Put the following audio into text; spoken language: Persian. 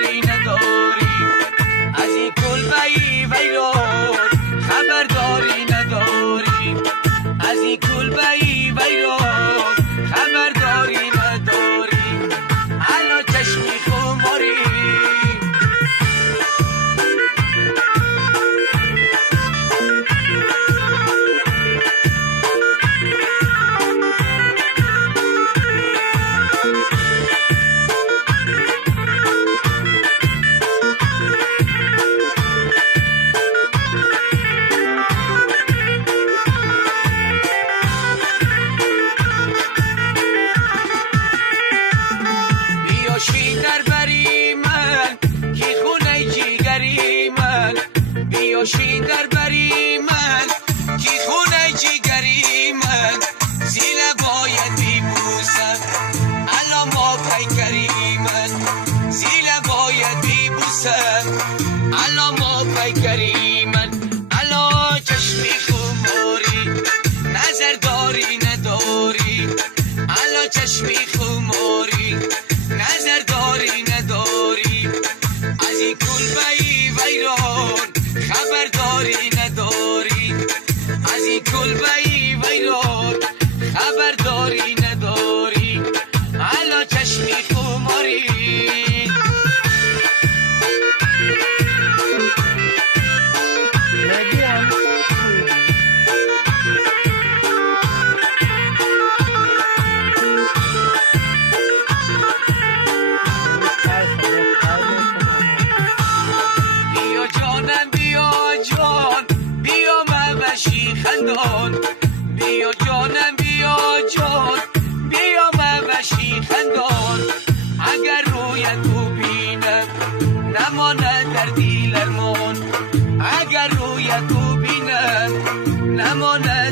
داری نداری، از این کلبه‌ای ویران خبرداری نداری، از این کلبه‌ای ویران خبرداری نداری، الان چشمی خماری. شیدر بری من کی خونه جیگری من، بیا شیدر بری من کی خونه جیگری من، زیل باید بیبوسم الان ما پیکری من، زیل باید بیبوسم الان ما پیکری من، الان چشمی خماری نظر داری نداری، الان چشمی خماری نظر داری نداری، از این کلبه‌ای ویران خبرداری نداری، از این کلبه‌ای ویران خبرداری نداری، الان چشمی خماری. بیا جانم بیا جان بیا ممشی خندان، اگر رویت تو بینم نماند در دیل ارمان، اگر رویت تو بینم نماند